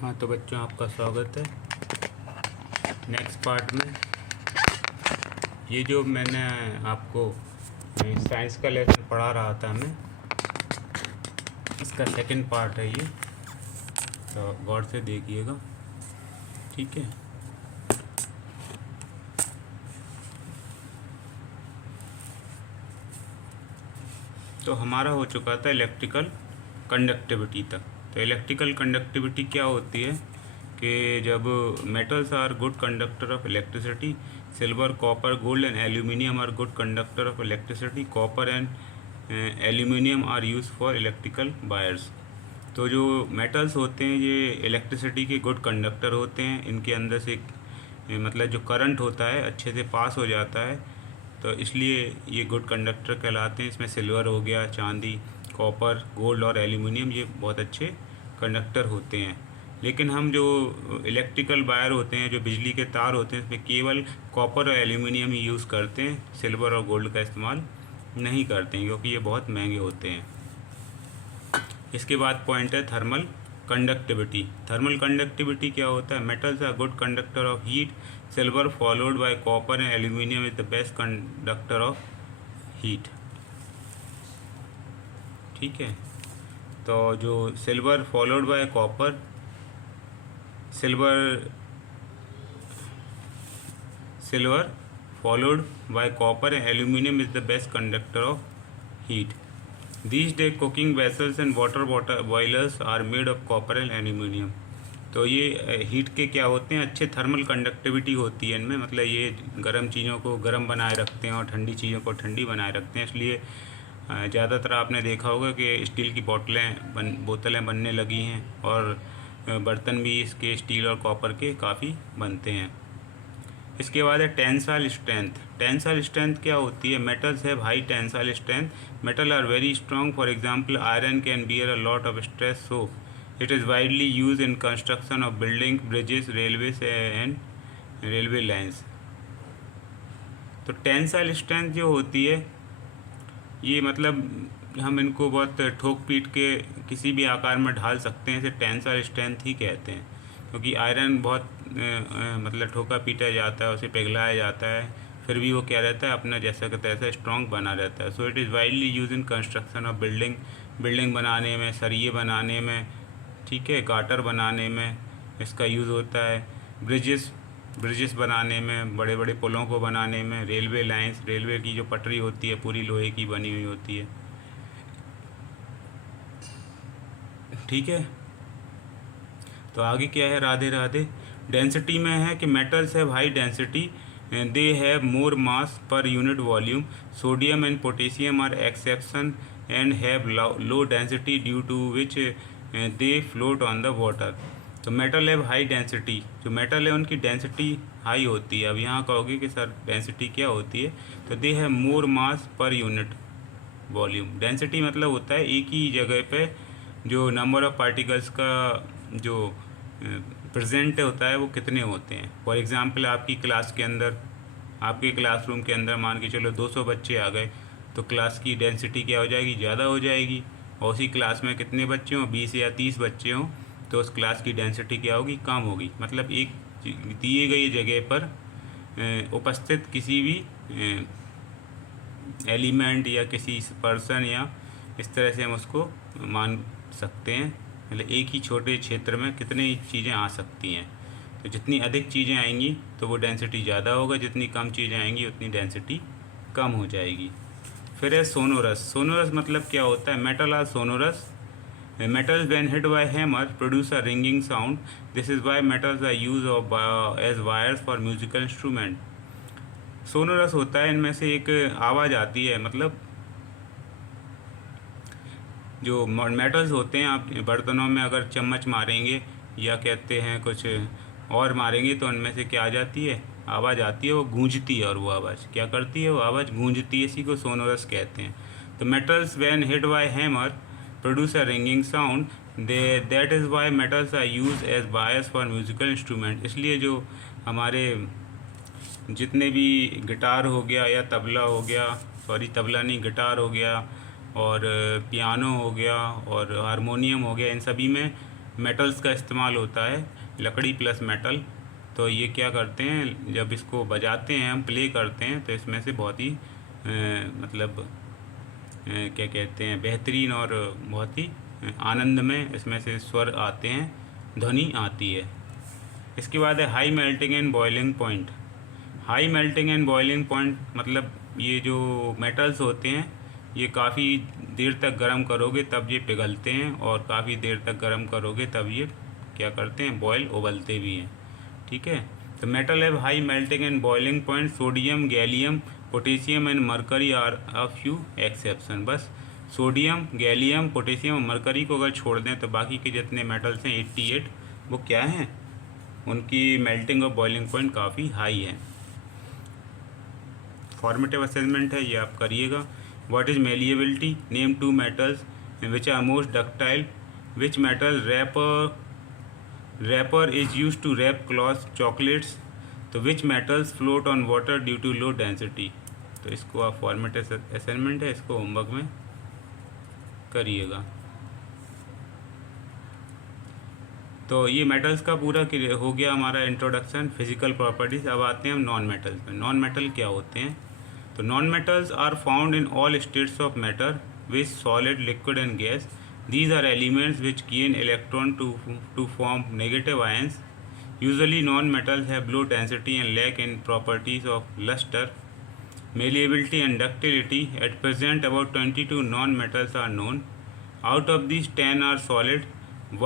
हाँ तो बच्चों, आपका स्वागत है नेक्स्ट पार्ट में। ये जो मैंने आपको साइंस का लेसन पढ़ा रहा था मैं, इसका सेकंड पार्ट है ये, तो गौर से देखिएगा, ठीक है। तो हमारा हो चुका था इलेक्ट्रिकल कंडक्टिविटी तक। तो इलेक्ट्रिकल कंडक्टिविटी क्या होती है कि जब metals are good conductor of electricity, silver, copper, gold and aluminium are good conductor of electricity, copper and aluminium are use for electrical wires. तो जो मेटल्स होते हैं ये इलेक्ट्रिसिटी के गुड कंडक्टर होते हैं। इनके अंदर से मतलब जो करंट होता है अच्छे से पास हो जाता है, तो इसलिए ये गुड कंडक्टर कहलाते हैं। इसमें सिल्वर हो गया, चांदी, कॉपर, गोल्ड और एल्यूमिनियम, ये बहुत अच्छे कंडक्टर होते हैं। लेकिन हम जो इलेक्ट्रिकल वायर होते हैं, जो बिजली के तार होते हैं, इसमें केवल कॉपर और एल्यूमिनियम ही यूज़ करते हैं, सिल्वर और गोल्ड का इस्तेमाल नहीं करते हैं, क्योंकि ये बहुत महंगे होते हैं। इसके बाद पॉइंट है थर्मल कंडक्टिविटी। थर्मल कंडक्टिविटी क्या होता है? Metals are good conductor of heat, silver followed by copper and aluminium is the best conductor of heat, ठीक है। तो जो silver followed by copper, silver followed by copper and aluminium is the best conductor of heat. These day cooking vessels and water boilers are made of copper and aluminium। तो ये heat के क्या होते हैं? अच्छे थर्मल कंडक्टिविटी होती है इनमें, मतलब ये गर्म चीज़ों को गर्म बनाए रखते हैं और ठंडी चीज़ों को ठंडी बनाए रखते हैं। इसलिए ज़्यादातर आपने देखा होगा कि स्टील की बोतलें बनने लगी हैं, और बर्तन भी इसके स्टील और कॉपर के काफ़ी बनते हैं। इसके बाद है टेंसाइल स्ट्रेंथ। टेंसाइल स्ट्रेंथ क्या होती है? Metals have high tensile strength, metal are very strong, for example iron can bear a lot of stress, so it is widely use in construction of building, bridges, railways and railway lines. तो tensile strength जो होती है ये मतलब हम इनको बहुत ठोक पीट के किसी भी आकार में ढाल सकते हैं, इसे टेंसाइल स्ट्रेंथ ही कहते हैं। क्योंकि आयरन बहुत मतलब ठोका पीटा जाता है, उसे पिघलाया जाता है, फिर भी वो क्या रहता है, अपना जैसा का तैसा स्ट्रॉन्ग बना रहता है। सो it is widely use in construction of building बनाने में, सरिये बनाने में, ठीक है, गाटर बनाने में इसका यूज़ होता है, ब्रिजेस बनाने में, बड़े बड़े पुलों को बनाने में, रेलवे लाइन्स, रेलवे की जो पटरी होती है पूरी लोहे की बनी हुई होती है, ठीक है। तो आगे क्या है? राधे राधे। डेंसिटी में है कि metals have high density, they have more mass per unit volume, sodium and potassium are exception and have low density due to which they float on the water. तो मेटल हैव हाई डेंसिटी, जो metal है उनकी density high होती है। अब यहाँ कहोगे कि सर डेंसिटी क्या होती है? तो दे have more mass per unit volume. Density मतलब होता है एक ही जगह पे जो नंबर ऑफ पार्टिकल्स का जो प्रेजेंट होता है वो कितने होते हैं। फॉर एग्जांपल आपकी क्लास के अंदर, आपके क्लासरूम के अंदर मान के चलो 200 बच्चे आ गए, तो क्लास की डेंसिटी क्या हो जाएगी? ज़्यादा हो जाएगी। और उसी क्लास में कितने बच्चे हों? 20 या 30 बच्चे हों, तो उस क्लास की डेंसिटी क्या होगी? कम होगी। मतलब एक दिए गई जगह पर उपस्थित किसी भी एलिमेंट या किसी पर्सन या इस तरह से हम उसको मान सकते हैं, मतलब एक ही छोटे क्षेत्र में कितनी चीज़ें आ सकती हैं। तो जितनी अधिक चीज़ें आएंगी तो वो डेंसिटी ज़्यादा होगा, जितनी कम चीज़ें आएंगी उतनी डेंसिटी कम हो जाएगी। फिर है सोनोरस। सोनोरस मतलब क्या होता है? Metal are sonorous, metals when hit by hammer produce a ringing sound, this is why metals are used as wires for musical instrument। Sonorous होता है, इनमें से एक आवाज़ आती है, मतलब जो मेटल्स होते हैं, आप बर्तनों में अगर चम्मच मारेंगे या कहते हैं कुछ और मारेंगे तो उनमें से क्या आ जाती है? आवाज़ आती है, वो गूंजती है, और वो आवाज़ क्या करती है? वो आवाज़ गूंजती है, इसी को सोनोरस कहते हैं। तो metals when hit by hammer produce a ringing sound, that is why metals are use as wires for musical instrument. इसलिए जो हमारे जितने भी गिटार हो गया या तबला हो गया, सॉरी तबला नहीं, गिटार हो गया और पियानो हो गया और हारमोनियम हो गया, इन सभी में मेटल्स का इस्तेमाल होता है, लकड़ी प्लस मेटल। तो ये क्या करते हैं, जब इसको बजाते हैं हम, प्ले करते हैं, तो इसमें से बहुत ही मतलब क्या कहते हैं, बेहतरीन और बहुत ही आनंदमय इसमें से स्वर आते हैं, ध्वनि आती है। इसके बाद है high melting and boiling point. High melting and boiling point मतलब ये जो मेटल्स होते हैं ये काफ़ी देर तक गर्म करोगे तब ये पिघलते हैं, और काफ़ी देर तक गर्म करोगे तब ये क्या करते हैं, बॉयल, उबलते भी हैं। ठीक है, तो metal have high melting and boiling point. Sodium, gallium, potassium and mercury are a few exception. बस सोडियम, गैलियम, पोटेशियम और मरकरी को अगर छोड़ दें तो बाकी के जितने मेटल्स हैं 88, वो क्या हैं, उनकी मेल्टिंग और बॉइलिंग पॉइंट काफ़ी हाई है। फॉर्मेटिव असेसमेंट है, ये आप करिएगा। What is malleability? Name two metals which are most ductile. Which metal wrapper is use to wrap cloth, chocolates. तो which metals float on water due to low density. तो इसको आप formative assignment है, इसको होमवर्क में करिएगा। तो ये मेटल्स का पूरा हो गया हमारा इंट्रोडक्शन, फिजिकल प्रॉपर्टीज़। अब आते हैं हम नॉन मेटल्स में। नॉन मेटल क्या होते हैं? तो non metals are found in all states of matter which solid, liquid and gas. These are elements which gain electron to form negative ions. Usually non-metals have low density and lack in properties of luster, malleability and ductility. At present about 22 non-metals are known. Out of these 10 are solid,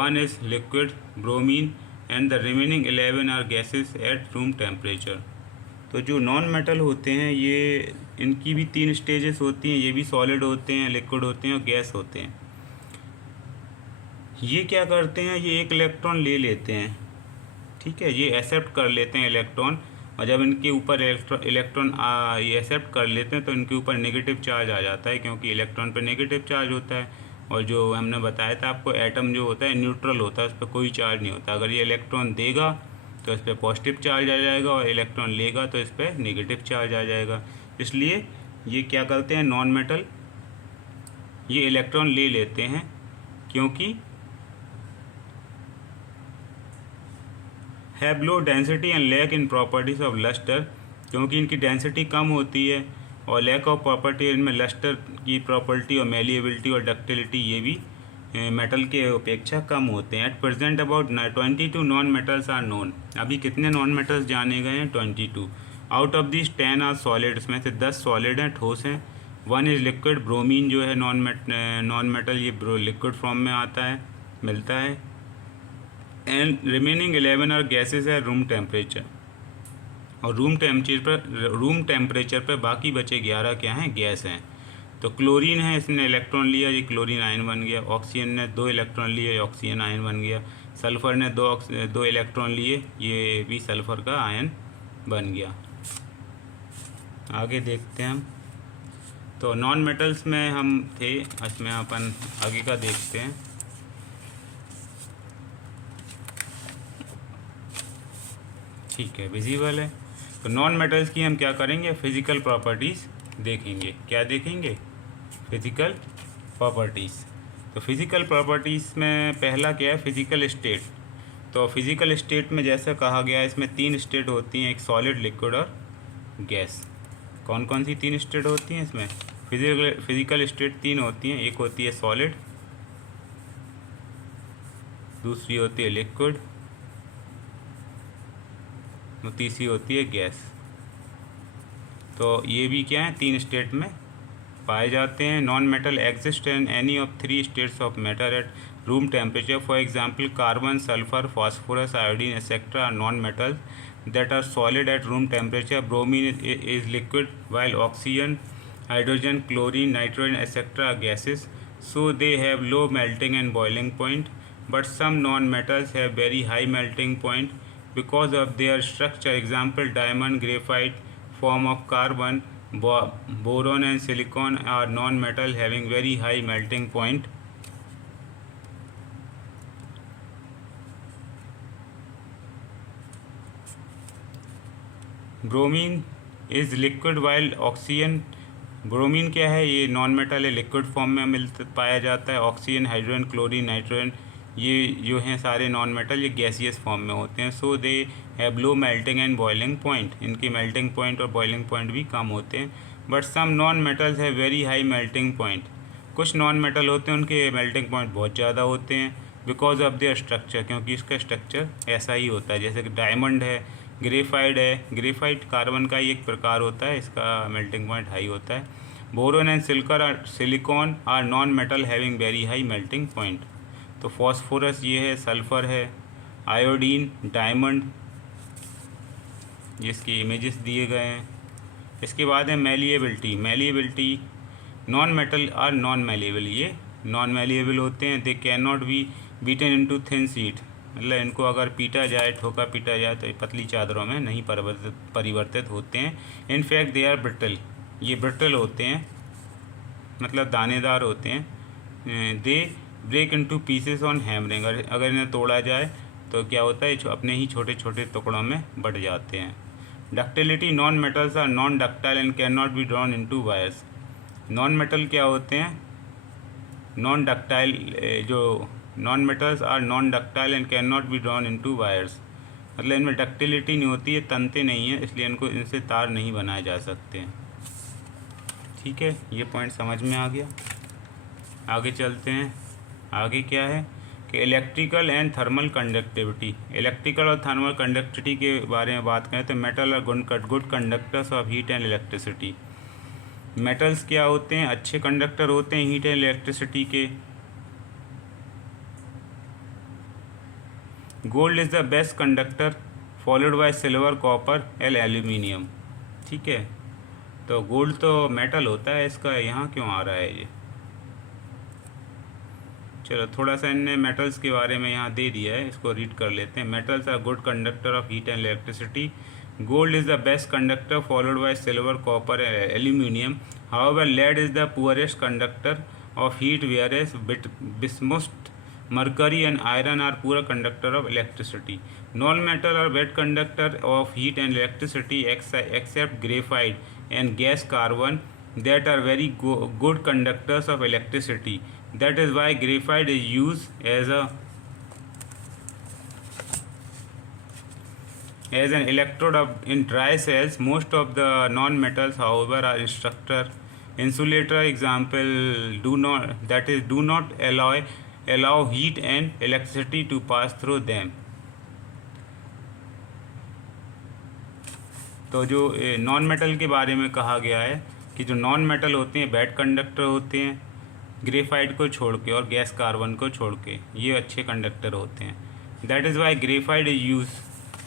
1 is liquid, bromine, and the remaining 11 are gases at room temperature. तो जो non metal होते हैं ये, इनकी भी 3 stages होती हैं। ये भी सॉलिड होते हैं, लिक्विड होते हैं और गैस होते हैं। ये क्या करते हैं, ये एक इलेक्ट्रॉन ले लेते हैं, ठीक है, ये एक्सेप्ट कर लेते हैं इलेक्ट्रॉन, और जब इनके ऊपर इलेक्ट्रॉन ये एक्सेप्ट कर लेते हैं तो इनके ऊपर नेगेटिव चार्ज आ जाता है, क्योंकि इलेक्ट्रॉन पर नेगेटिव चार्ज होता है। और जो हमने बताया था आपको, एटम जो होता है न्यूट्रल होता है, उस पर कोई चार्ज नहीं होता। अगर ये इलेक्ट्रॉन देगा तो इस पर पॉजिटिव चार्ज आ जाएगा, और इलेक्ट्रॉन लेगा तो इस पर नेगेटिव चार्ज आ जाएगा। इसलिए ये क्या करते हैं, नॉन मेटल ये इलेक्ट्रॉन ले लेते हैं, क्योंकि have low density and lack in properties of lustre, क्योंकि इनकी डेंसिटी कम होती है, और लैक ऑफ प्रॉपर्टी, इनमें लस्टर की प्रॉपर्टी और मेलिएबिलिटी और डक्टिलिटी ये भी मेटल के अपेक्षा कम होते हैं। At present about 22 non metals are known. अभी कितने नॉन मेटल्स जाने गए हैं? 22। Out of this 10 are solid, इसमें से 10 सॉलिड हैं, ठोस हैं। 1 इज़ लिक्विड, ब्रोमीन जो है नॉन मेटल, ये लिक्विड फॉर्म में आता है, मिलता है। एंड रिमेनिंग 11 आर गैसेस है रूम टेम्परेचर, और रूम टेम्परेचर पर बाकी बचे 11 क्या हैं, गैस हैं। तो क्लोरीन है, इसने इलेक्ट्रॉन लिया, ये क्लोरीन आयन बन गया। ऑक्सीजन ने 2 इलेक्ट्रॉन लिए, ऑक्सीजन आयन बन गया। सल्फ़र ने 2 इलेक्ट्रॉन लिए, ये भी सल्फ़र का आयन बन गया। आगे देखते हैं हम। तो नॉन मेटल्स में हम थे, इसमें अपन आगे का देखते हैं। ठीक है, विजिबल है। तो नॉन मेटल्स की हम क्या करेंगे, फिजिकल प्रॉपर्टीज़ देखेंगे। क्या देखेंगे? Physical properties. तो फिजिकल प्रॉपर्टीज़ में पहला क्या है, फिजिकल स्टेट। तो फिजिकल स्टेट में जैसा कहा गया है, इसमें 3 स्टेट होती हैं, एक सॉलिड, लिक्विड और गैस। कौन कौन सी 3 स्टेट होती हैं इसमें? फिजिकल स्टेट 3 होती हैं। एक होती है सॉलिड, दूसरी होती है लिक्विड, और तीसरी होती है गैस। तो ये भी क्या है, 3 स्टेट में पाए जाते हैं। Non metal exist in any of 3 states of matter at room temperature. For example carbon, sulphur, phosphorus, iodine etcetera are non metals that are solid at room temperature. Bromine is liquid, while oxygen, hydrogen, chlorine, nitrogen, etc. are gases. So they have low melting and boiling point. But some non-metals have very high melting point because of their structure. Example: diamond, graphite, form of carbon, boron and silicon are non-metal having very high melting point. Bromine is liquid while oxygen. Bromine क्या है, ये non metal है, liquid form में पाया जाता है। Oxygen, hydrogen, chlorine, nitrogen ये जो हैं सारे नॉन मेटल ये गैसियस फॉर्म में होते हैं। So they have low melting and boiling point, इनके मेल्टिंग पॉइंट और बॉइलिंग पॉइंट भी कम होते हैं। But some non metals have very high melting point, कुछ नॉन मेटल होते हैं उनके मेल्टिंग पॉइंट बहुत ज़्यादा होते हैं बिकॉज ऑफ देयर स्ट्रक्चर, क्योंकि इसका स्ट्रक्चर ऐसा ही होता है। जैसे कि डायमंड है, ग्रेफाइट है, ग्रेफाइट कार्बन का ही एक प्रकार होता है, इसका मेल्टिंग पॉइंट हाई होता है। Boron and silicon are non metal having very high melting point. तो फॉस्फोरस ये है, सल्फ़र है, आयोडीन, डायमंड, जिसकी इमेजेस दिए गए हैं। इसके बाद है malleability. Malleability, non metal are non malleable, ये नॉन मेलिएबल होते हैं। They can not be beaten into thin sheet, मतलब इनको अगर पीटा जाए, ठोका पीटा जाए तो ये पतली चादरों में नहीं परिवर्तित होते हैं। इनफैक्ट दे आर ब्रिटल, ये ब्रिटल होते हैं, मतलब दानेदार होते हैं। They break into pieces on hammering, अगर इन्हें तोड़ा जाए तो क्या होता है, अपने ही छोटे छोटे टुकड़ों में बट जाते हैं। Ductility, non metals are non ductile and can not be drawn into wires. Non metal क्या होते हैं, नॉन डक्टाइल, जो non metals are non ductile and can not be drawn into wires, मतलब इनमें डक्टिलिटी नहीं होती है, तंते नहीं है, इसलिए इनसे तार नहीं बनाए जा सकते हैं। ठीक है, ये पॉइंट समझ में आ गया। आगे चलते हैं। आगे क्या है कि electrical and thermal conductivity. Electrical और थर्मल कंडक्टिविटी के बारे में बात करें तो metal are good conductors of heat and electricity. Metals क्या होते हैं, अच्छे कंडक्टर होते हैं हीट एंड इलेक्ट्रिसिटी के। Gold is the best conductor followed by silver, copper and aluminium. ठीक है, तो गोल्ड तो मेटल होता है, इसका यहाँ क्यों आ रहा है ये, चलो थोड़ा सा इनने मेटल्स के बारे में यहाँ दे दिया है, इसको रीड कर लेते हैं। Metals are good conductor of heat and electricity. Gold is the best conductor followed by silver, copper and aluminium. However lead is the poorest conductor of heat, whereas bismuth, mercury and iron are poor conductor of electricity. Non-metal are bad conductor of heat and electricity except graphite and gas carbon that are very good conductors of electricity. That is why graphite is used as an electrode in dry cells. Most of the non-metals, however, are instructor. Insulator example do not allow heat and electricity to pass through them. तो जो non metal के बारे में कहा गया है कि जो नॉन मेटल होते हैं बैड कंडक्टर होते हैं, ग्रेफाइट को छोड़ के और गैस कार्बन को छोड़ के, ये अच्छे कंडक्टर होते हैं। That is Y graphite is use.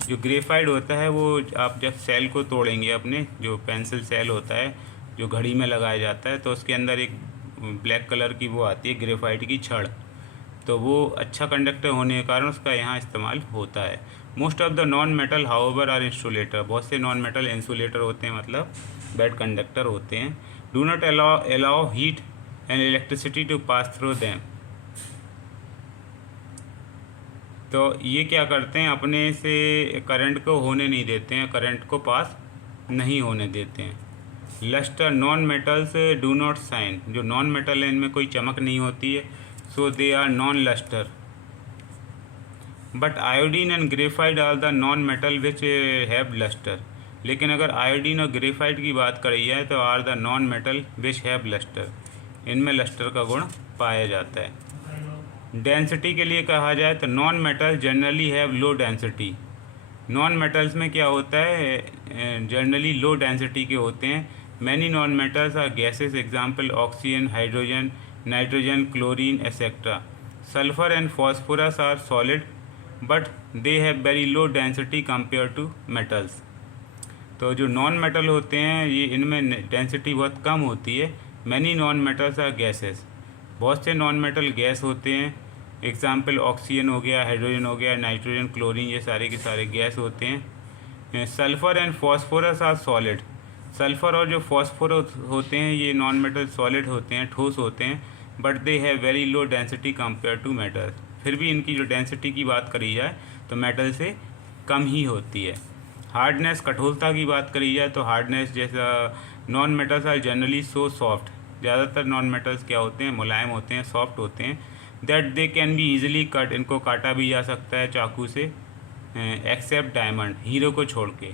जो ग्रेफाइट होता है वो आप जब सेल को तोड़ेंगे, अपने जो पेंसिल सेल होता है जो घड़ी में लगाया जाता है, तो उसके अंदर एक ब्लैक कलर की वो आती है ग्रेफाइट की छड़, तो वो अच्छा कंडक्टर होने के कारण उसका यहाँ इस्तेमाल होता है। Most of the non metal however are insulator. बहुत से नॉन मेटल इंसुलेटर होते हैं, मतलब बैड कंडक्टर होते हैं। Do not allow heat and electricity to pass through them. तो ये क्या करते हैं, अपने से करंट को होने नहीं देते हैं, करंट को पास नहीं होने देते हैं। Lustre, non metals do not shine. जो नॉन मेटल है इनमें कोई चमक नहीं होती है, so they are non lustre. But iodine and graphite are the non metal which have lustre. लेकिन अगर आयोडीन और ग्रेफाइट की बात करी जाए तो are the non metal which have lustre, इनमें लस्टर का गुण पाया जाता है। डेंसिटी के लिए कहा जाए तो non metal generally have low density. Non metals में क्या होता है, जनरली लो डेंसिटी के होते हैं। Many non metals are gases, example oxygen, hydrogen, nitrogen, chlorine etcetera. Sulphur and phosphorus are solid but they have very low density compare to metals. तो जो non metal होते हैं ये इनमें डेंसिटी बहुत कम होती है। Many non metals are gases, बहुत से नॉन मेटल गैस होते हैं, एग्जाम्पल ऑक्सीजन हो गया, हाइड्रोजन हो गया, नाइट्रोजन, क्लोरीन, ये सारे के सारे गैस होते हैं। Sulphur and phosphorus are solid. Sulphur और जो फॉस्फोरस होते हैं ये नॉन मेटल सॉलिड होते हैं, ठोस होते हैं, but they have very low density compare to metal. फिर भी इनकी जो डेंसिटी की बात करी जाए तो मेटल से कम ही होती है। हार्डनेस, कठोरता की बात करी जाए तो हार्डनेस, जैसा non metals are generally so soft. ज़्यादातर नॉन मेटल्स क्या होते हैं, मुलायम होते हैं, सॉफ्ट होते हैं। That they can be easily cut, इनको काटा भी जा सकता है चाकू से, एक्सेप्ट डायमंड, हीरो को छोड़ के,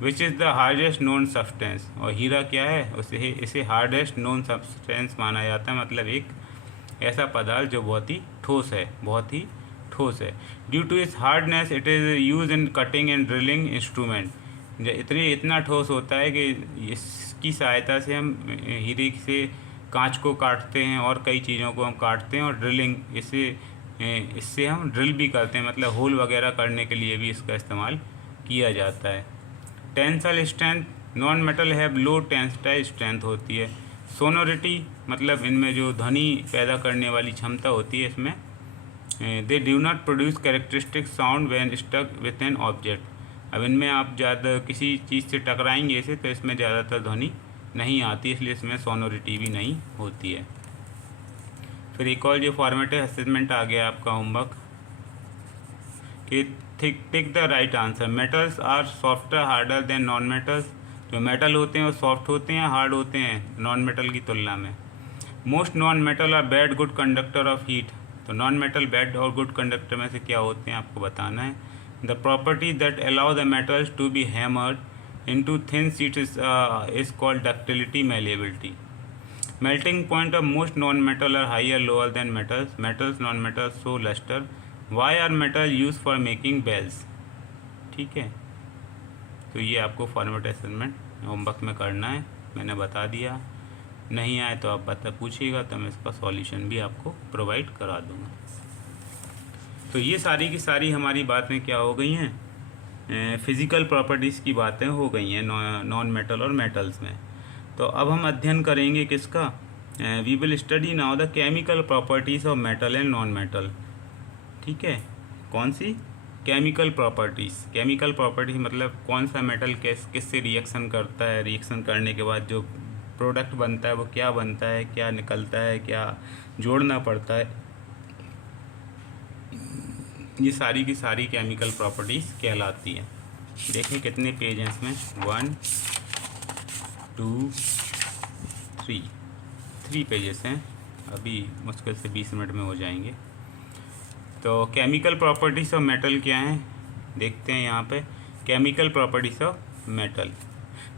which is the hardest known substance, और हीरा क्या है, इसे हार्डेस्ट नोन सब्सटेंस माना जाता है, मतलब एक ऐसा पदार्थ जो बहुत ही ठोस है, बहुत ही ठोस है। Due to its hardness it is use in cutting and drilling instrument, इतना ठोस होता है कि इसकी सहायता से हम हीरे से कांच को काटते हैं और कई चीज़ों को हम काटते हैं, और ड्रिलिंग इससे हम ड्रिल भी करते हैं, मतलब होल वगैरह करने के लिए भी इसका इस्तेमाल किया जाता है। Tensile strength, non metal have low tensile strength होती है। सोनोरिटी, मतलब इनमें जो ध्वनि पैदा करने वाली क्षमता होती है इसमें, they do not produce characteristic sound when stuck with an object. अब इनमें आप ज़्यादा किसी चीज़ से टकराएंगे इसे तो इसमें ज़्यादातर ध्वनि नहीं आती, इसलिए इसमें सोनोरिटी भी नहीं होती है। फिर एक और जो फॉर्मेटिव असेसमेंट आ गया आपका होमवर्क कि tick the right answer. Metals are softer harder than non metals, जो मेटल होते हैं वो सॉफ्ट होते हैं, हार्ड होते हैं नॉन मेटल की तुलना में। Most non metal are bad good conductor of heat, तो नॉन मेटल बैड और गुड कंडक्टर में से क्या होते हैं आपको बताना है। The property that allow the metals to be hammered into thin sheets is called ductility, malleability. Melting point of most non-metal are higher lower than metals. Metals, non-metals show luster. Why are metal used for making bells? ठीक है, तो ये आपको format assessment homework में करना है, मैंने बता दिया। नहीं आए तो आप पूछिएगा तो मैं इसका सॉल्यूशन भी आपको प्रोवाइड करा दूँगा। तो ये सारी की सारी हमारी बातें क्या हो गई हैं, फिज़िकल प्रॉपर्टीज़ की बातें हो गई हैं नॉन मेटल और मेटल्स में। तो अब हम अध्ययन करेंगे किसका, we will study now the chemical properties of metal and non metal. ठीक है, कौन सी केमिकल प्रॉपर्टीज़, केमिकल प्रॉपर्टीज मतलब कौन सा मेटल किससे रिएक्शन करता है, रिएक्शन करने के बाद जो प्रोडक्ट बनता है वो क्या बनता है, क्या निकलता है, क्या जोड़ना पड़ता है, ये सारी की सारी केमिकल प्रॉपर्टीज़ कहलाती हैं। देखिए कितने पेज हैं इसमें, 1 2 3 पेजेस हैं, अभी मुश्किल से 20 मिनट में हो जाएंगे। तो केमिकल प्रॉपर्टीज़ ऑफ मेटल क्या हैं देखते हैं यहाँ पे। Chemical properties of metal,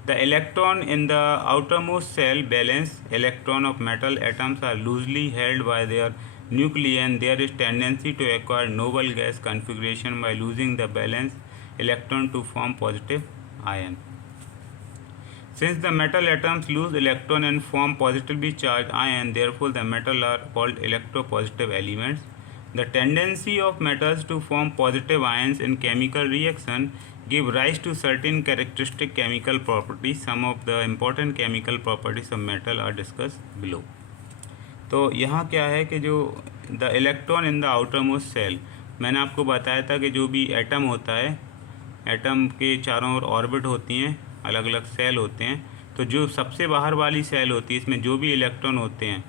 the electron in the outermost shell valence electron of metal atoms are loosely held by their nuclei and there is tendency to acquire noble gas configuration by losing the balance electron to form positive ion. Since the metal atoms lose electron and form positively charged ion, therefore the metal are called electropositive elements. The tendency of metals to form positive ions in chemical reaction give rise to certain characteristic chemical properties. Some of the important chemical properties of metal are discussed below. तो यहाँ क्या है कि जो the electron in the outer most shell, मैंने आपको बताया था कि जो भी एटम होता है, एटम के चारों ओर ऑर्बिट होती हैं, अलग अलग सेल होते हैं, तो जो सबसे बाहर वाली सेल होती है इसमें जो भी इलेक्ट्रॉन होते हैं,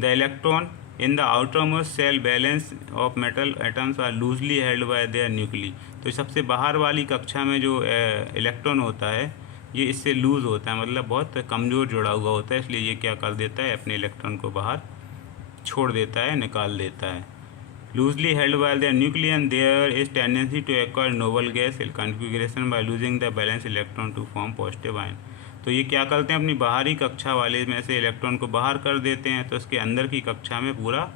the electron in the outer most shell valence of metal atoms are loosely held by their nuclei. तो सबसे बाहर वाली कक्षा में जो इलेक्ट्रॉन होता है ये इससे लूज़ होता है, मतलब बहुत कमज़ोर जुड़ा हुआ होता है, इसलिए ये क्या कर देता है, अपने इलेक्ट्रॉन को बाहर छोड़ देता है, निकाल देता है। Loosely held by the nucleon there is tendency to acquire noble gas configuration by losing the valence electron to form positive ion. तो ये क्या करते हैं, अपनी बाहरी कक्षा वाले में से इलेक्ट्रॉन को बाहर कर देते हैं, तो इसके अंदर की कक्षा में पूरा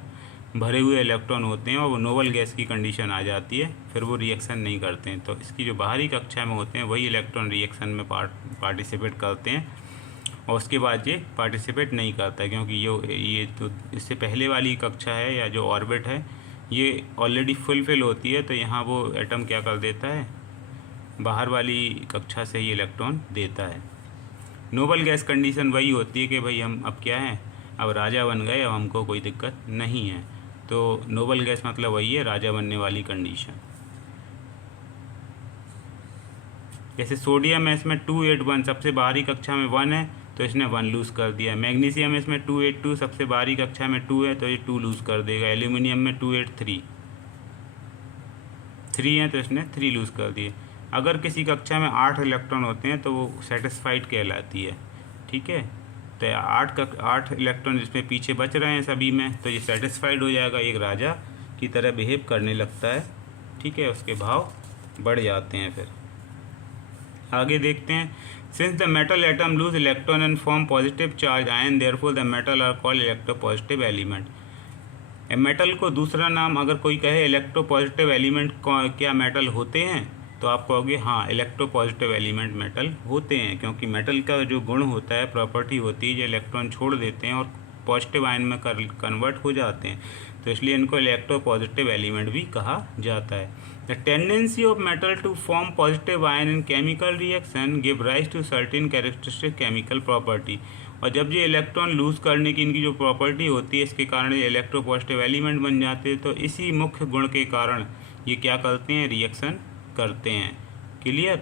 भरे हुए इलेक्ट्रॉन होते हैं और वो नोबल गैस की कंडीशन आ जाती है, फिर वो रिएक्शन नहीं करते हैं। तो इसकी जो बाहरी कक्षा में होते हैं वही इलेक्ट्रॉन रिएक्शन में पार्टिसिपेट करते हैं, और उसके बाद ये पार्टिसिपेट नहीं करता है, क्योंकि ये तो इससे पहले वाली कक्षा है या जो ऑर्बिट है ये ऑलरेडी फुलफिल होती है, तो यहाँ वो एटम क्या कर देता है, बाहर वाली कक्षा से ही इलेक्ट्रॉन देता है। नोबल गैस कंडीशन वही होती है कि भाई हम अब क्या है, अब राजा बन गए, अब हमको कोई दिक्कत नहीं है। तो नोबल गैस मतलब वही है, राजा बनने वाली कंडीशन। जैसे सोडियम है, इसमें 281 सबसे बाहरी कक्षा में 1 है तो इसने 1 लूज़ कर दिया। मैग्नीशियम इसमें 282 सबसे बाहरी कक्षा में 2 है तो ये 2 लूज़ कर देगा। एल्यूमिनियम में 283 3 है तो इसने 3 लूज़ कर दिए। अगर किसी कक्षा में 8 इलेक्ट्रॉन होते हैं तो वो सेटिस्फाइड कहलाती है, ठीक है। तो 8 इलेक्ट्रॉन जिसमें पीछे बच रहे हैं सभी में, तो ये सेटिस्फाइड हो जाएगा, एक राजा की तरह बिहेव करने लगता है। ठीक है, उसके भाव बढ़ जाते हैं। फिर आगे देखते हैं, since the metal atom lose electron and form positive charge ion therefore the metal are called electropositive element. Metal को दूसरा नाम अगर कोई कहे इलेक्ट्रोपॉजिटिव एलिमेंट क्या मेटल होते हैं, तो आप कहोगे हाँ इलेक्ट्रोपॉजिटिव एलिमेंट मेटल होते हैं, क्योंकि मेटल का जो गुण होता है, प्रॉपर्टी होती है, जो इलेक्ट्रॉन छोड़ देते हैं और पॉजिटिव आयन में कन्वर्ट हो जाते हैं, तो इसलिए इनको इलेक्ट्रोपॉजिटिव एलिमेंट भी कहा जाता है। The tendency of metal to form positive ion in chemical reaction give rise to certain characteristic chemical property. और जब ये इलेक्ट्रॉन लूज करने की इनकी जो प्रॉपर्टी होती है, इसके कारण ये इलेक्ट्रोपॉजिटिव एलिमेंट बन जाते हैं। तो इसी मुख्य गुण के कारण ये क्या करते हैं, रिएक्शन करते हैं। क्लियर?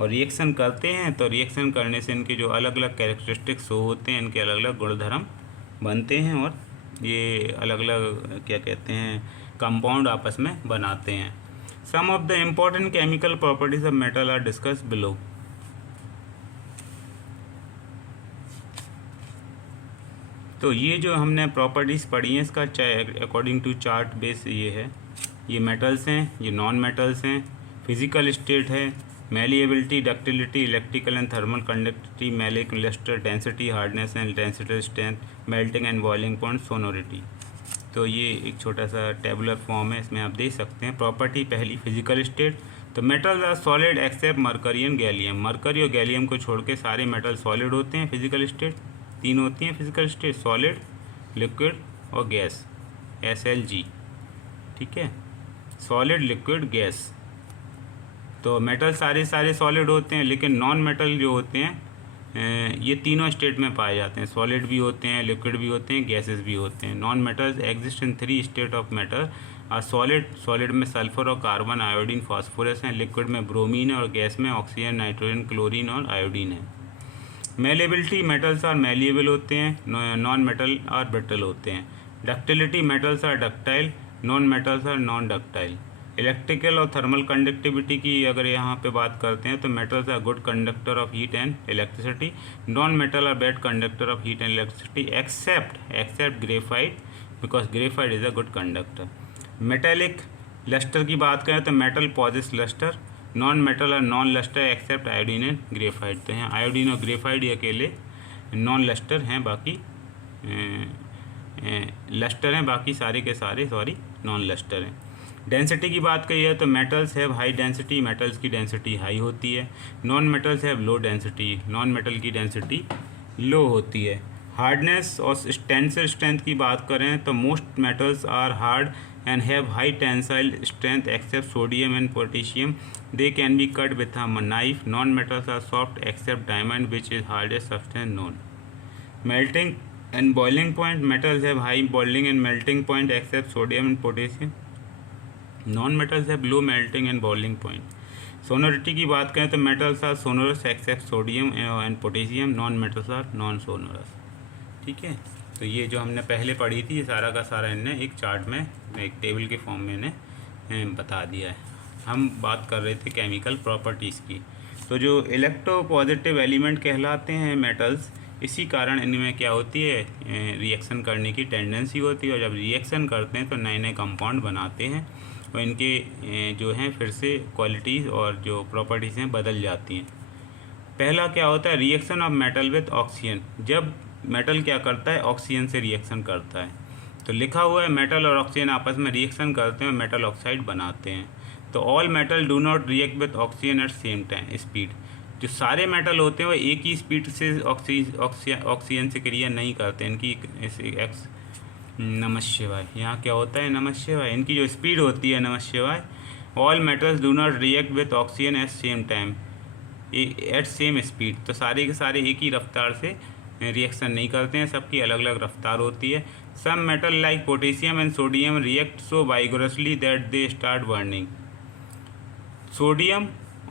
और रिएक्शन करते हैं तो रिएक्शन करने से इनके जो अलग अलग कैरेक्टरिस्टिक्स होते हैं, इनके अलग अलग गुणधर्म बनते हैं और ये अलग अलग क्या कहते हैं कंपाउंड आपस में बनाते हैं। Some of the important chemical properties of metal are discuss below. तो ये जो हमने प्रॉपर्टीज़ पढ़ी हैं, इसका अकॉर्डिंग टू चार्ट बेस ये है। ये मेटल्स हैं, ये नॉन मेटल्स हैं, फिजिकल स्टेट है, malleability, ductility, electrical and thermal conductivity, metallic lustre, density, hardness and density strength, melting and boiling point, sonority. तो ये एक छोटा सा टेबुलर फॉर्म है, इसमें आप देख सकते हैं। प्रॉपर्टी पहली, फिजिकल स्टेट। तो metals are solid except mercury and gallium. Mercury और गैलियम को छोड़ के सारे मेटल सॉलिड होते हैं। फिजिकल स्टेट 3 होती हैं फिजिकल स्टेट, सॉलिड, लिक्विड और गैस, SLG। ठीक है, सॉलिड, लिक्विड, गैस। तो मेटल सारे सॉलिड होते हैं, लेकिन नॉन मेटल जो होते हैं ये तीनों स्टेट में पाए जाते हैं। सॉलिड भी होते हैं, लिक्विड भी होते हैं, गैसेस भी होते हैं। Non metals exist in 3 state of matter और सॉलिड में सल्फर और कार्बन, आयोडीन, फास्फोरस हैं, लिक्विड में ब्रोमीन है और गैस में ऑक्सीजन, नाइट्रोजन, क्लोरीन और आयोडीन है। मेलेबिलिटी, मेटल्स आर मेलिएबल होते हैं, नॉन मेटल आर ब्रिटल होते हैं। Ductility, metals are ductile, non metals are non ductile. Electrical और थर्मल कंडक्टिविटी की अगर यहाँ पे बात करते हैं तो metals are good conductor of heat and electricity, non metal are bad conductor of heat and electricity except graphite, because graphite is a good conductor. Metallic lustre की बात करें तो metal possess lustre, non metal और non lustre except iodine and graphite. तो यहाँ iodine और graphite ये अकेले नॉन लस्टर हैं, बाकी लस्टर हैं, बाकी सारे के सारे नॉन लस्टर हैं। डेंसिटी की बात करिए तो metals have high density, metals की डेंसिटी हाई होती है। Non metals have low density, non metal की डेंसिटी लो होती है। हार्डनेस और टेंसिल स्ट्रेंथ की बात करें तो most metals are hard and have high tensile strength except sodium and potassium. They can be cut with a knife. Non-metals are soft except diamond, which is hardest substance known. Melting and boiling point, metals have high boiling and melting point except sodium and potassium. Non-metals have low melting and boiling point. Sonority की बात करें तो metals are sonorous except sodium and potassium. Non-metals are non-sonorous. ठीक है, तो ये जो हमने पहले पढ़ी थी ये सारा का सारा इन्हें एक चार्ट में, एक टेबल के फॉर्म में इन्हें बता दिया है। हम बात कर रहे थे केमिकल प्रॉपर्टीज़ की। तो जो इलेक्ट्रोपॉजिटिव एलिमेंट कहलाते हैं मेटल्स, इसी कारण इनमें क्या होती है, रिएक्शन करने की टेंडेंसी होती है, और जब रिएक्शन करते हैं तो नए नए कंपाउंड बनाते हैं और इनके जो हैं फिर से क्वालिटीज़ और जो प्रॉपर्टीज़ हैं बदल जाती हैं। पहला क्या होता है, reaction of metal with oxygen. जब मेटल क्या करता है, ऑक्सीजन से रिएक्शन करता है। तो लिखा हुआ है मेटल और ऑक्सीजन आपस में रिएक्शन करते हैं और मेटल ऑक्साइड बनाते हैं। तो all metal do not react with oxygen at same time speed. जो सारे मेटल होते हैं वो एक ही स्पीड से ऑक्सीजन से क्रिया नहीं करते। इनकी नमः शिवाय, यहाँ क्या होता है, नमः शिवाय, इनकी जो स्पीड होती है, नमः शिवाय, all metals do not react with oxygen at same time at same speed. तो सारे के सारे एक ही रफ्तार से रिएक्शन नहीं करते हैं, सबकी अलग अलग रफ्तार होती है। Some metal like potassium and sodium react so vigorously that they start burning. Sodium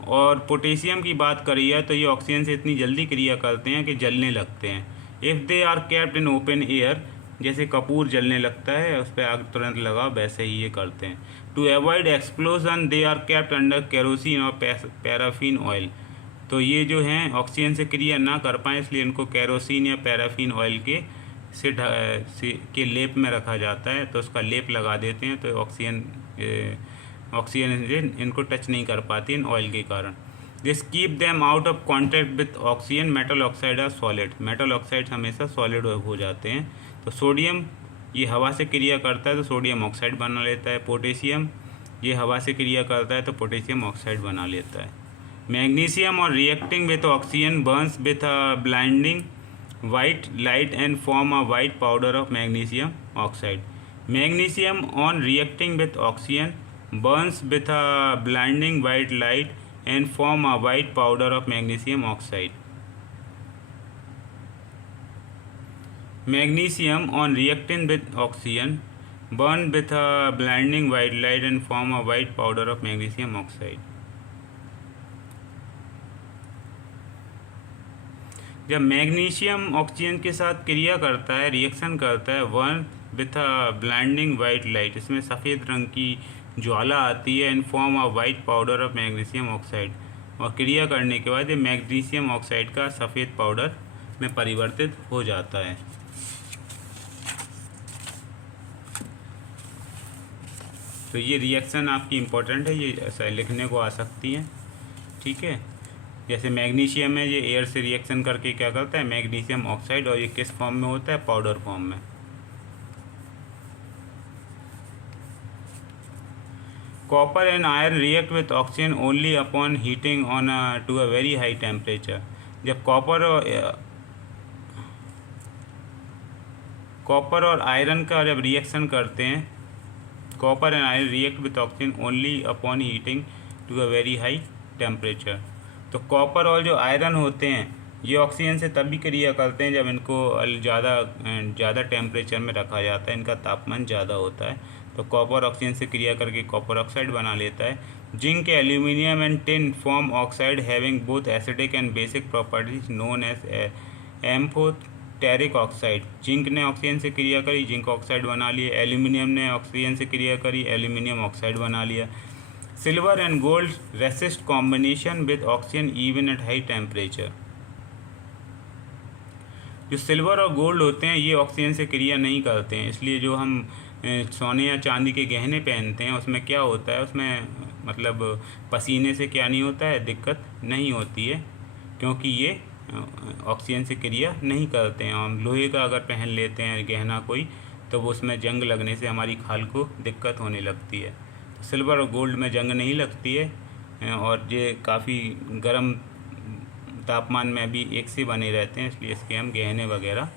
और पोटेशियम की बात करिए तो ये ऑक्सीजन से इतनी जल्दी क्रिया करते हैं कि जलने लगते हैं। If they are kept in open air, जैसे कपूर जलने लगता है उस पर आग तुरंत लगाओ, वैसे ही ये करते हैं। To avoid explosion they are kept under kerosene और पैराफिन ऑयल। तो ये जो हैं ऑक्सीजन से क्रिया ना कर पाएँ, इसलिए इनको केरोसिन या पैराफिन ऑयल के लेप में रखा जाता है। तो उसका लेप लगा देते हैं, तो ऑक्सीजन इनको टच नहीं कर पाती इन ऑयल के कारण। This keep them out of contact with oxygen. Metal oxide are solid. Metal oxide हमेशा सॉलिड हो जाते हैं। तो सोडियम ये हवा से क्रिया करता है तो सोडियम ऑक्साइड बना लेता है। पोटेशियम ये हवा से क्रिया करता है तो पोटेशियम ऑक्साइड बना लेता है। मैग्नीशियम और reacting with oxygen Burns with a blinding white light and form a white powder of magnesium oxide. Magnesium on reacting with oxygen burns with a blinding white light and form a white powder of magnesium oxide. Magnesium on reacting with oxygen burn with a blinding white light and form a white powder of magnesium oxide. जब magnesium oxygen के साथ क्रिया करता है, reaction करता है, one with a blinding white light, इसमें सफ़ेद रंग की ज्वाला आती है, in form of white powder of magnesium oxide, और क्रिया करने के बाद ये मैग्नीशियम ऑक्साइड का सफ़ेद पाउडर में परिवर्तित हो जाता है। तो ये रिएक्शन आपकी इम्पोर्टेंट है, ये ऐसा लिखने को आ सकती है, ठीक है। जैसे मैग्नीशियम है, ये एयर से रिएक्शन करके क्या करता है मैग्नीशियम ऑक्साइड, और ये किस फॉर्म में होता है पाउडर फॉर्म में। Copper and iron react with oxygen only upon heating on to a very high temperature. जब कॉपर और आयरन का जब रिएक्शन करते हैं, copper and iron react with oxygen only upon heating to a very high temperature. तो copper और जो iron होते हैं ये ऑक्सीजन से तभी क्रिया करते हैं जब इनको ज़्यादा टेम्परेचर में रखा जाता है, इनका तापमान ज़्यादा होता है। तो कॉपर ऑक्सीजन से क्रिया करके कॉपर ऑक्साइड बना लेता है। Zinc, aluminium and tin form oxide having both acidic and basic properties known as amphoteric oxide. Zinc ने ऑक्सीजन से क्रिया करी, जिंक ऑक्साइड बना लिया। एल्यूमिनियम ने ऑक्सीजन से क्रिया करी, एल्यूमिनियम ऑक्साइड बना लिया। Silver and gold resist combination with oxygen even at high temperature. जो सिल्वर और गोल्ड होते हैं ये ऑक्सीजन से क्रिया नहीं करते हैं, इसलिए जो हम सोने या चांदी के गहने पहनते हैं उसमें क्या होता है, उसमें मतलब पसीने से क्या नहीं होता है, दिक्कत नहीं होती है, क्योंकि ये ऑक्सीजन से क्रिया नहीं करते हैं। हम लोहे का अगर पहन लेते हैं गहना कोई, तो वो उसमें जंग लगने से हमारी खाल को दिक्कत होने लगती है। सिल्वर और गोल्ड में जंग नहीं लगती है, और ये काफ़ी गर्म तापमान में भी एक से बने रहते हैं, इसलिए इसके हम गहने वगैरह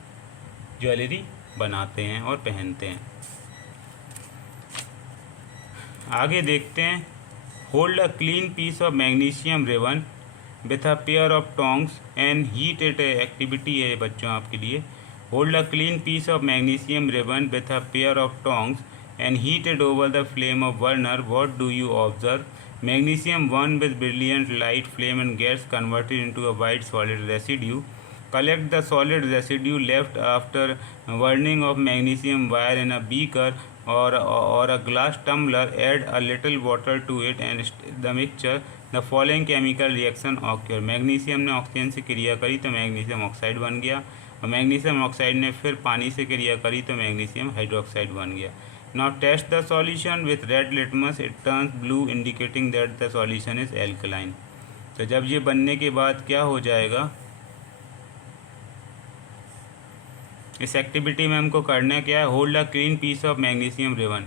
ज्वेलरी बनाते हैं और पहनते हैं। आगे देखते हैं। Hold a clean piece of magnesium ribbon with a pair of tongs and heat it. Activity है बच्चों आपके लिए। Hold a clean piece of magnesium ribbon with a pair of tongs and heat it over the flame of burner. What do you observe? Magnesium burn with brilliant light flame and gets converted into a white solid residue. Collect the solid residue left after burning of magnesium wire in a beaker or a glass tumbler. Add a little water to it and stir the mixture. The following chemical reaction occur. Magnesium ने oxygen से क्रिया करी तो magnesium oxide बन गया, और magnesium oxide ने फिर पानी से क्रिया करी तो मैग्नीशियम हाइड्रोक्साइड बन गया। Now test the solution with red litmus. It turns blue indicating that the solution is alkaline. तो जब ये बनने के बाद क्या हो जाएगा, इस एक्टिविटी में हमको करना क्या है, hold a clean piece of magnesium ribbon.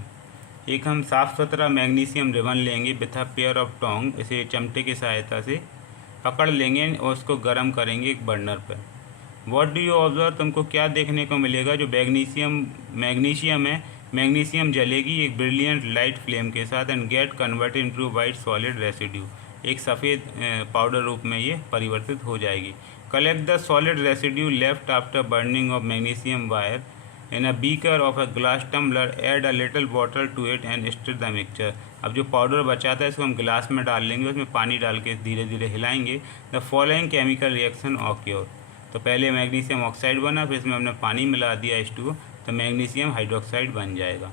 एक हम साफ़ सुथरा मैग्नीशियम रिबन लेंगे with a pair of tong, इसे चमटे की सहायता से पकड़ लेंगे और उसको गर्म करेंगे एक बर्नर पर। व्हाट डू यू ऑब्जर्व, तुमको क्या देखने को मिलेगा, जो मैग्नीशियम है, मैग्नीशियम जलेगी एक ब्रिलियंट लाइट फ्लेम के साथ and get converted into white solid residue. एक सफ़ेद पाउडर रूप में ये परिवर्तित हो जाएगी। Collect the solid residue left after burning of magnesium wire in a beaker of a glass tumbler. Add a little water to it and stir the mixture. अब जो पाउडर बचाता है इसको हम गिलास में डाल लेंगे, उसमें पानी डाल के धीरे धीरे हिलाएंगे. The following chemical reaction occur. तो पहले मैग्नीशियम ऑक्साइड बना, फिर इसमें हमने पानी मिला दिया H2O, तो मैग्नीशियम हाइड्रोक्साइड बन जाएगा.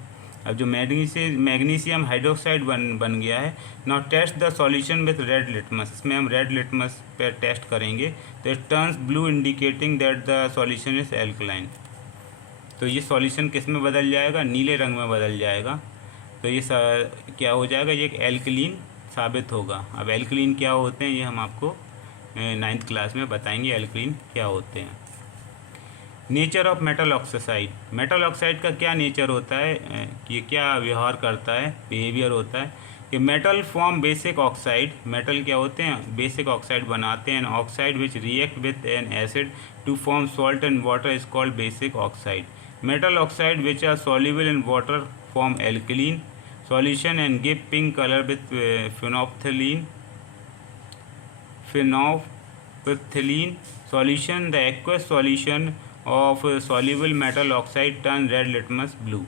अब जो मैग्नीशियम हाइड्रोक्साइड बन गया है। Now test the solution with red litmus, इसमें हम रेड लिटमस पर टेस्ट करेंगे। तो it turns blue indicating that the solution is alkaline. तो ये सॉल्यूशन किस में बदल जाएगा, नीले रंग में बदल जाएगा। तो ये क्या हो जाएगा, ये एक एल्कलीन साबित होगा। अब एल्कलीन क्या होते हैं ये हम आपको 9th क्लास में बताएंगे, एल्कलीन क्या होते हैं। Nature of metal oxide, metal oxide का क्या नेचर होता है, कि ये क्या व्यवहार करता है, बिहेवियर होता है कि metal form basic oxide, metal क्या होते हैं, बेसिक ऑक्साइड बनाते हैं। Oxide which react with an acid to form salt and water is called basic oxide. Metal oxide which are soluble in water form alkaline solution and give pink color with phenolphthalein solution. The aqueous solution of soluble metal oxide turn red litmus blue।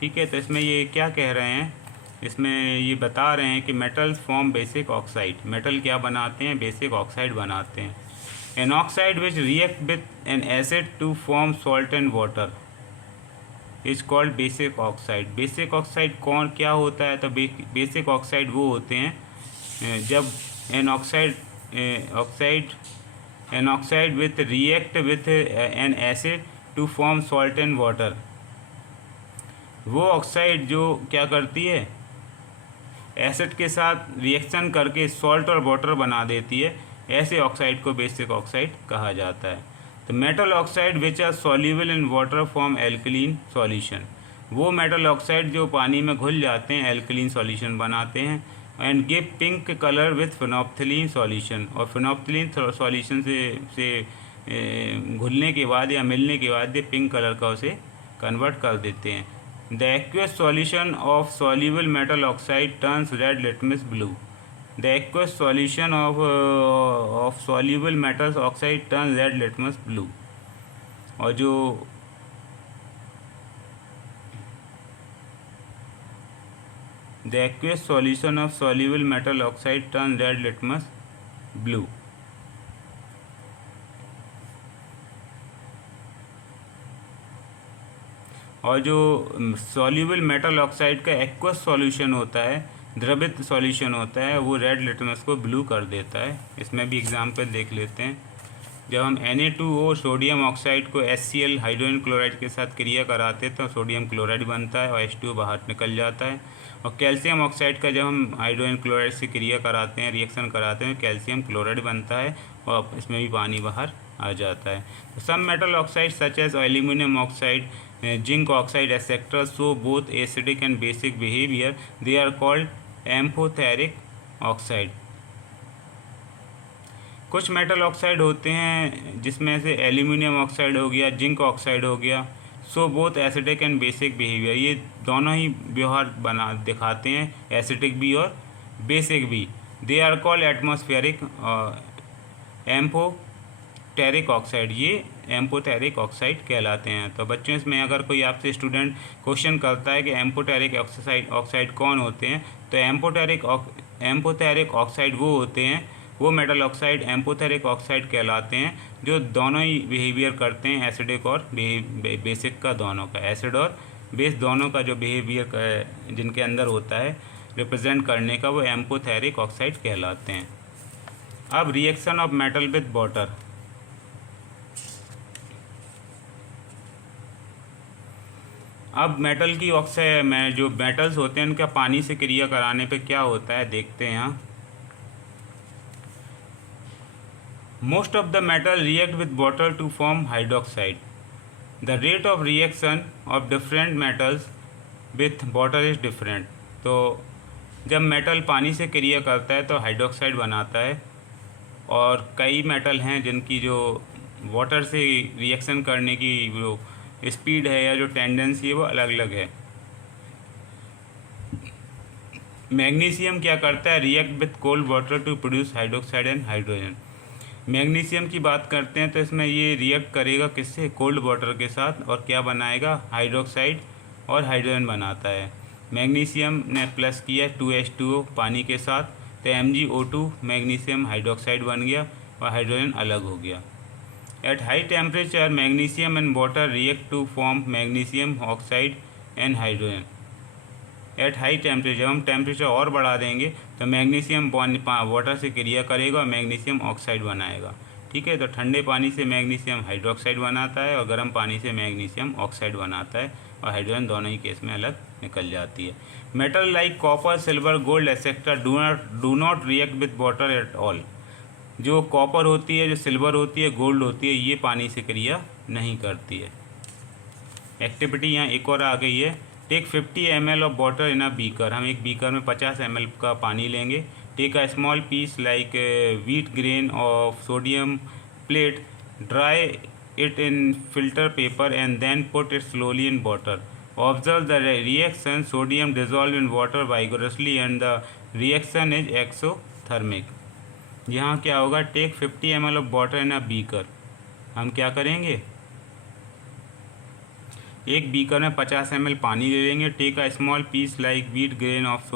ठीक है, तो इसमें ये क्या कह रहे हैं, इसमें ये बता रहे हैं कि metals form basic oxide, metal क्या बनाते हैं, बेसिक ऑक्साइड बनाते हैं। An oxide which react with an acid to form salt and water is called basic oxide. Basic oxide कौन क्या होता है, तो बेसिक ऑक्साइड वो होते हैं जब an oxide with react with an acid to form salt and water. वो ऑक्साइड जो क्या करती है, एसिड के साथ रिएक्शन करके सॉल्ट और वाटर बना देती है, ऐसे ऑक्साइड को बेसिक ऑक्साइड कहा जाता है। तो metal oxide which are soluble in water form alkaline solution, वो मेटल ऑक्साइड जो पानी में घुल जाते हैं एल्कलीन सॉल्यूशन बनाते हैं। And give pink colour with phenolphthalein solution, और फेनोप्थलीन सॉल्यूशन से घुलने के बाद या मिलने के बाद ये पिंक कलर का उसे कन्वर्ट कर देते हैं। The aqueous solution of soluble metal oxide turns red litmus blue. The aqueous solution of soluble metals oxide turns red litmus blue। और जो the aqueous solution of soluble metal oxide turns red litmus blue। और जो soluble metal oxide का aqueous solution होता है, द्रवित solution होता है, वो रेड लिटमस को ब्लू कर देता है। इसमें भी एग्जाम्पल देख लेते हैं। जब हम Na2O सोडियम ऑक्साइड को HCl हाइड्रोजन क्लोराइड के साथ क्रिया कराते हैं तो सोडियम क्लोराइड बनता है और H2O बाहर निकल जाता है। और कैल्शियम ऑक्साइड का जब हम हाइड्रोजन क्लोराइड से क्रिया कराते हैं, रिएक्शन कराते हैं, कैल्शियम क्लोराइड बनता है और इसमें भी पानी बाहर आ जाता है। तो some metal oxide such as aluminium oxide, zinc oxide etcetera show both acidic and basic behaviour, they are called amphoteric oxide. कुछ मेटल ऑक्साइड होते हैं जिसमें से एल्यूमिनियम ऑक्साइड हो गया, जिंक ऑक्साइड हो गया, so both acidic and basic behaviour, ये दोनों ही व्यवहार दिखाते हैं, एसिडिक भी और बेसिक भी। They are called atmospheric amphoteric oxide, ये एम्फोटेरिक ऑक्साइड कहलाते हैं। तो बच्चों इसमें अगर कोई आपसे स्टूडेंट क्वेश्चन करता है कि एम्फोटेरिक ऑक्साइड कौन होते हैं, तो एम्फोटेरिक ऑक्साइड वो होते हैं, वो मेटल ऑक्साइड एम्फोटेरिक ऑक्साइड कहलाते हैं जो दोनों ही बिहेवियर करते हैं, एसिडिक और बेसिक का, दोनों का, एसिड और बेस दोनों का जो बिहेवियर जिनके अंदर होता है रिप्रेजेंट करने का, वो एम्फोटेरिक ऑक्साइड कहलाते हैं। अब reaction of metal with water. अब मेटल की ऑक्साइड में जो मेटल्स होते हैं उनका पानी से क्रिया कराने पे क्या होता है देखते हैं यहाँ। Most of the metal react with water to form hydroxide. The rate of reaction of different metals with water is different. तो जब मेटल पानी से क्रिया करता है तो हाइड्रोक्साइड बनाता है, और कई मेटल हैं जिनकी जो वाटर से रिएक्शन करने की वो स्पीड है या जो टेंडेंसी है वो अलग अलग है। मैग्नीशियम क्या करता है, react with cold water to produce hydroxide and hydrogen. Magnesium की बात करते हैं तो इसमें ये रिएक्ट करेगा किससे, कोल्ड वाटर के साथ, और क्या बनाएगा, हाइड्रोक्साइड और हाइड्रोजन बनाता है। मैग्नीशियम ने प्लस किया 2H2O पानी के साथ, तो MgO2 मैग्नीशियम हाइड्रोक्साइड बन गया और हाइड्रोजन अलग हो गया। At high temperature, magnesium and water react to form magnesium oxide and hydrogen eight high temperature. हम टेम्परेचर और बढ़ा देंगे तो मैग्नीशियम वाटर से क्रिया करेगा और मैग्नीशियम ऑक्साइड बनाएगा। ठीक है, तो ठंडे पानी से मैग्नीशियम हाइड्रोक्साइड बनाता है और गर्म पानी से मैग्नीशियम ऑक्साइड बनाता है, और हाइड्रोजन दोनों ही केस में अलग निकल जाती है। Metal like copper, silver, gold etcetera do not react with water at all. जो कॉपर होती है, जो सिल्वर होती है, गोल्ड होती है, ये पानी से क्रिया नहीं करती है। एक्टिविटी यहाँ एक और आ गई है। Take 50 ml of water in a beaker. हम एक बीकर में 50 ml का पानी लेंगे। Take a small piece like wheat grain of sodium plate, dry it in filter paper and then put it slowly in water. Observe the reaction, sodium dissolve in water vigorously and the reaction is exothermic. यहाँ क्या होगा, take 50 ml of water in a beaker. हम क्या करेंगे, एक beaker में 50 ml पानी ले लेंगे। Take a small piece like wheat grain of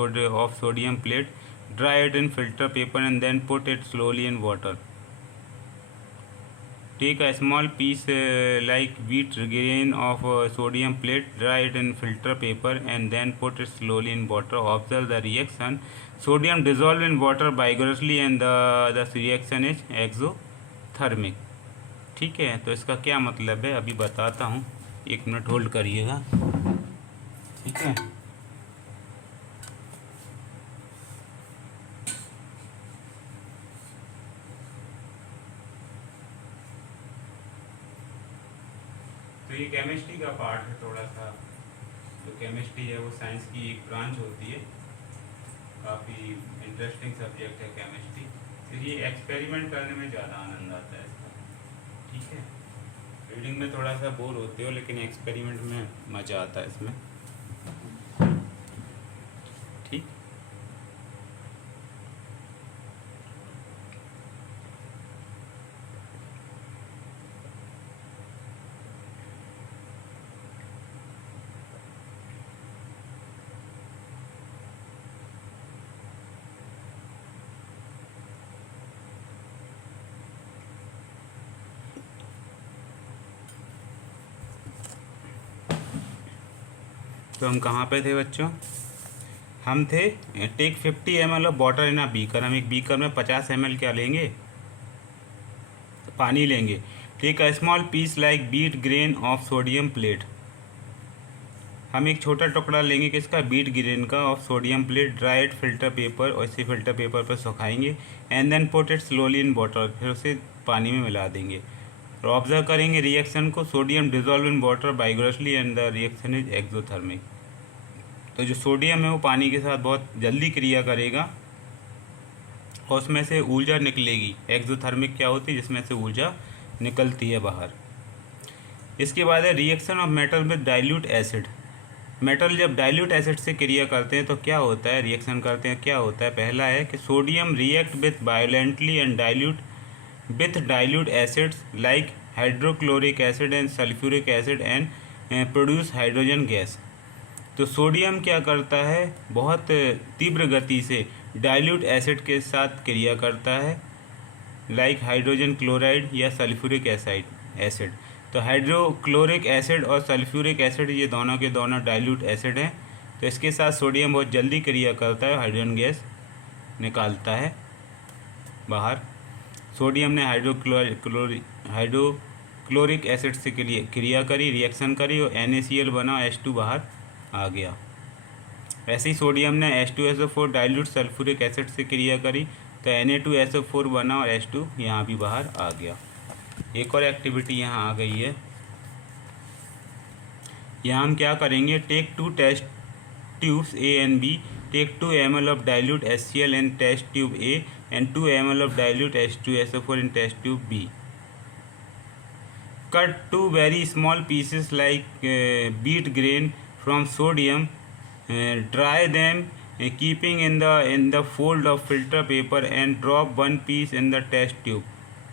sodium plate, dry it in filter paper and then put it slowly in water. Take a small piece like wheat grain of sodium plate, dry it in filter paper and then put it slowly in water. Observe the reaction, sodium dissolve in water vigorously and the reaction is exothermic. ठीक है, तो इसका क्या मतलब है अभी बताता हूँ, 1 मिनट होल्ड करिएगा। ठीक है, तो ये केमिस्ट्री का पार्ट है थोड़ा सा। जो केमिस्ट्री है वो साइंस की एक ब्रांच होती है, काफ़ी इंटरेस्टिंग सब्जेक्ट है केमिस्ट्री। फिर ये एक्सपेरिमेंट करने में ज़्यादा आनंद आता है इसका। ठीक है, रीडिंग में थोड़ा सा बोर होते हो, लेकिन एक्सपेरिमेंट में मज़ा आता है इसमें। ठीक, तो हम कहाँ पे थे बच्चों, हम थे take 50 ml of water in a beaker. हम एक बीकर में 50 ml क्या लेंगे, पानी लेंगे। Take a small piece like wheat grain of sodium plate. हम एक छोटा टुकड़ा लेंगे किसका, बीट ग्रेन का, of sodium plate, dry it filter paper, और इसे फिल्टर पेपर पर सुखाएंगे and then put it slowly in water. फिर उसे पानी में मिला देंगे और ऑब्जर्व करेंगे रिएक्शन को, sodium dissolve in water vigorously and the reaction is exothermic. तो जो सोडियम है वो पानी के साथ बहुत जल्दी क्रिया करेगा और उसमें से ऊर्जा निकलेगी। एक्सोथर्मिक क्या होती है, जिसमें से ऊर्जा निकलती है बाहर। इसके बाद है reaction of metal with dilute acid. Metal जब डाइल्यूट एसिड से क्रिया करते हैं तो क्या होता है, रिएक्शन करते हैं, क्या होता है। पहला है कि sodium react with violently and dilute with dilute acids like hydrochloric acid and sulphuric acid and produce hydrogen gas. तो सोडियम क्या करता है, बहुत तीव्र गति से डाइल्यूट एसिड के साथ क्रिया करता है, लाइक हाइड्रोजन क्लोराइड या सल्फ्यूरिक एसिड। तो हाइड्रोक्लोरिक एसिड और सल्फ्यूरिक एसिड ये दोनों के दोनों डाइल्यूट एसिड हैं। तो इसके साथ सोडियम बहुत जल्दी क्रिया करता है, हाइड्रोजन गैस निकालता है बाहर। सोडियम ने हाइड्रोक्लोरिक एसिड से क्रिया करी, रिएक्शन करी और NaCl बना, H2 बाहर आ गया। ऐसे ही सोडियम ने H2SO4 डाइल्यूट सल्फ्यूरिक एसिड से क्रिया करी तो Na2SO4 बना और H2 यहाँ भी बाहर आ गया। एक और एक्टिविटी यहाँ आ गई है। यहाँ हम क्या करेंगे, take 2 test tubes A and B, take 2 ml of dilute HCl in test tube A and 2 ml of dilute H2SO4 in test tube B. Cut 2 very small pieces like beet grain from sodium, dry them, keeping in the fold of filter paper and drop 1 piece in the test tube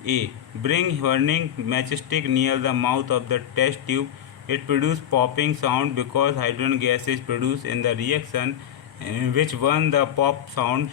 A. Bring burning matchstick near the mouth of the test tube. It produces popping sound because hydrogen gas is produced in the reaction, which when the pop sound